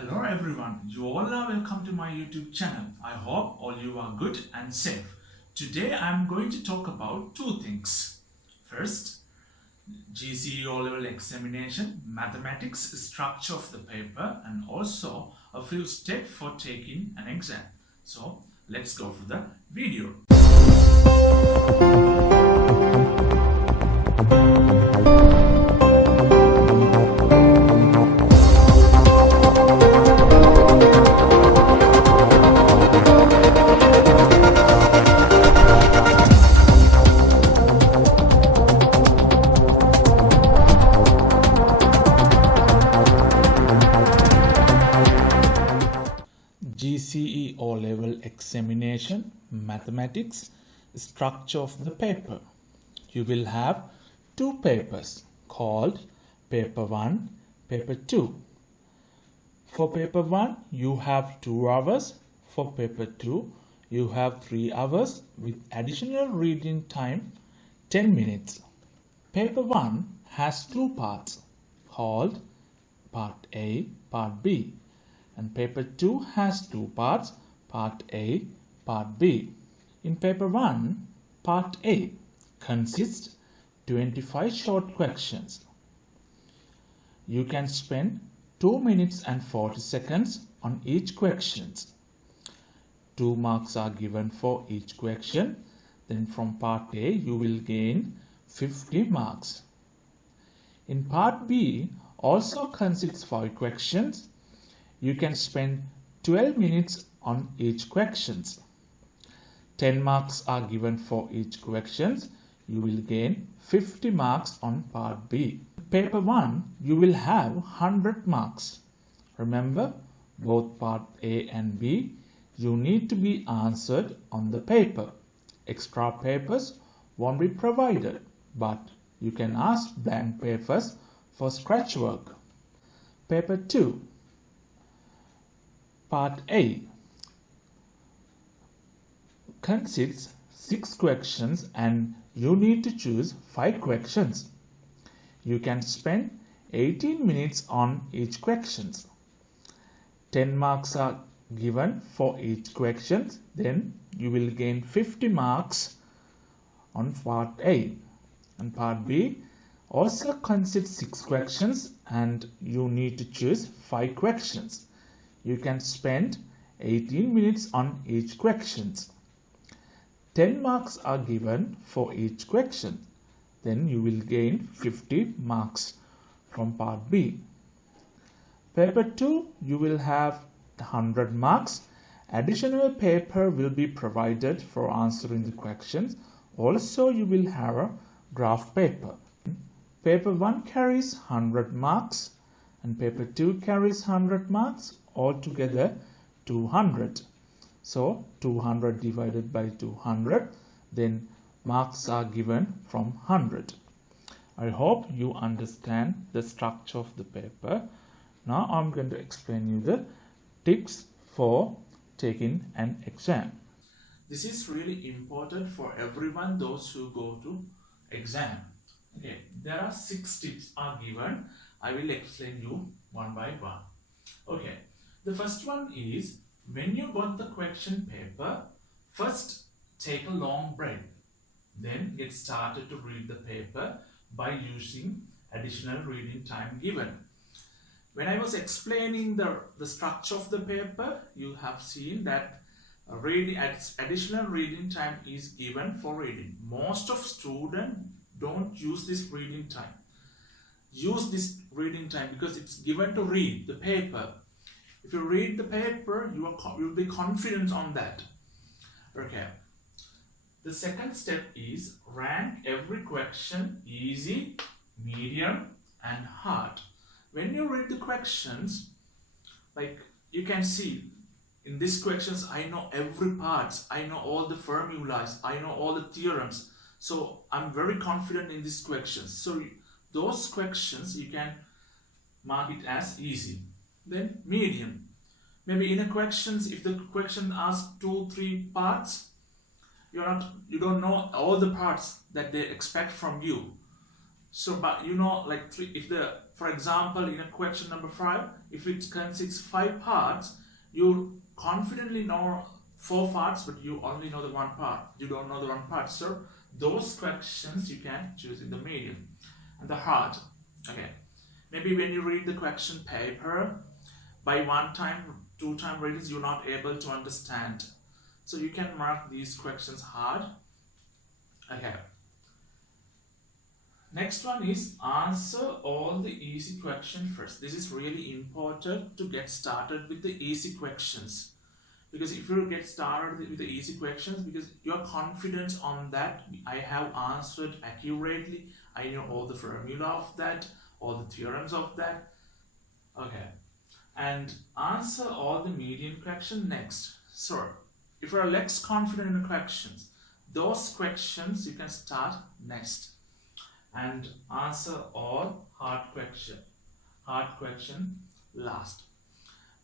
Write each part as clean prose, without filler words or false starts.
Hello everyone, you all are welcome to my YouTube channel. I hope all you are good and safe. Today I am going to talk about two things. First, GCE O-level examination, mathematics structure of the paper, and also a few steps for taking an exam. So let's go for the video. GCE O-level examination, mathematics, structure of the paper. You will have two papers called paper 1, paper 2. For paper 1, you have 2 hours. For paper 2, you have 3 hours with additional reading time 10 minutes. Paper 1 has 2 parts called part A, part B. And paper 2 has 2 parts, part A, part B. In paper 1, part A consists 25 short questions. You can spend 2 minutes and 40 seconds on each question. 2 marks are given for each question. Then from part A, you will gain 50 marks. In part B, also consists 5 questions. You can spend 12 minutes on each question. 10 marks are given for each question. You will gain 50 marks on part B. Paper 1, you will have 100 marks. Remember, both part A and B, you need to be answered on the paper. Extra papers won't be provided, but you can ask blank papers for scratch work. Paper 2. Part A consists 6 questions and you need to choose 5 questions. You can spend 18 minutes on each question. 10 marks are given for each question. Then you will gain 50 marks on part A. And part B also consists 6 questions and you need to choose 5 questions. You can spend 18 minutes on each question. 10 marks are given for each question. Then you will gain 50 marks from part B. Paper 2, you will have 100 marks. Additional paper will be provided for answering the questions. Also, you will have a graph paper. Paper 1 carries 100 marks and paper 2 carries 100 marks. Altogether 200. So 200 divided by 200, then marks are given from 100. I hope you understand the structure of the paper. Now I'm going to explain you the tips for taking an exam. This is really important for everyone, those who go to exam. Okay, there are 6 tips are given. I will explain you one by one. Okay. The first one is, when you got the question paper, first take a long break. Then get started to read the paper by using additional reading time given. When I was explaining the structure of the paper, you have seen that additional reading time is given for reading. Most of students don't use this reading time. Use this reading time because it's given to read the paper. If you read the paper, you'll be confident on that. Okay. The second step is rank every question easy, medium, and hard. When you read the questions, like you can see in these questions, I know every part, I know all the formulas, I know all the theorems. So I'm very confident in these questions. So those questions you can mark it as easy. Then medium. Maybe in a questions, if the question asks 2-3 parts, you don't know all the parts that they expect from you. So, but you know, like if the For example, in a question number 5, if it consists 5 parts, you confidently know 4 parts, but you only know the 1 part. You don't know the 1 part. So those questions you can choose in the medium. And the hard, okay. Maybe when you read the question paper, by 1 time, 2 time readings, you're not able to understand. So you can mark these questions hard. Okay. Next one is answer all the easy questions first. This is really important to get started with the easy questions. Because if you get started with the easy questions, because you're confident on that, I have answered accurately, I know all the formula of that, all the theorems of that. Okay. And answer all the medium question next. So if you're less confident in the questions, those questions you can start next. And answer all hard question last.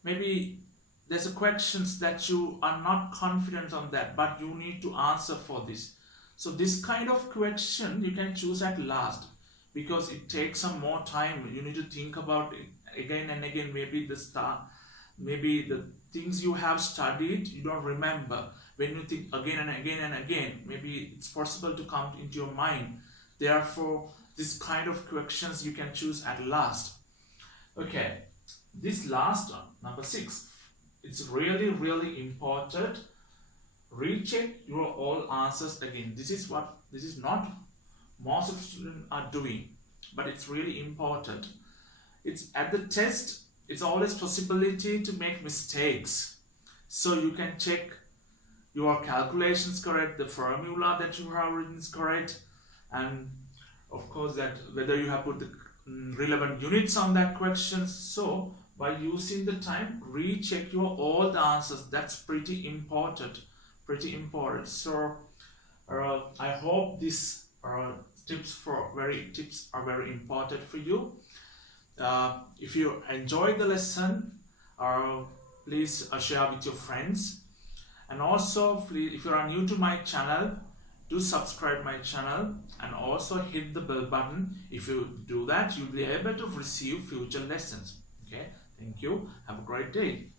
Maybe there's a questions that you are not confident on that, but you need to answer for this. So this kind of question you can choose at last, because it takes some more time. You need to think about it again and again. Maybe the things you have studied you don't remember. When you think again and again and again, maybe it's possible to come into your mind. Therefore, this kind of questions you can choose at last. Okay, this last one, number 6, it's really, really important. Recheck your all answers again. This is not most of students are doing, but it's really important. It's at the test, it's always possibility to make mistakes. So you can check your calculations correct, the formula that you have written is correct, and of course that whether you have put the relevant units on that question. So by using the time, recheck your all the answers. That's pretty important. So I hope these tips are very important for you. If you enjoyed the lesson, please share with your friends. And also, please, if you are new to my channel, do subscribe my channel and also hit the bell button. If you do that, you'll be able to receive future lessons. Okay, thank you. Have a great day.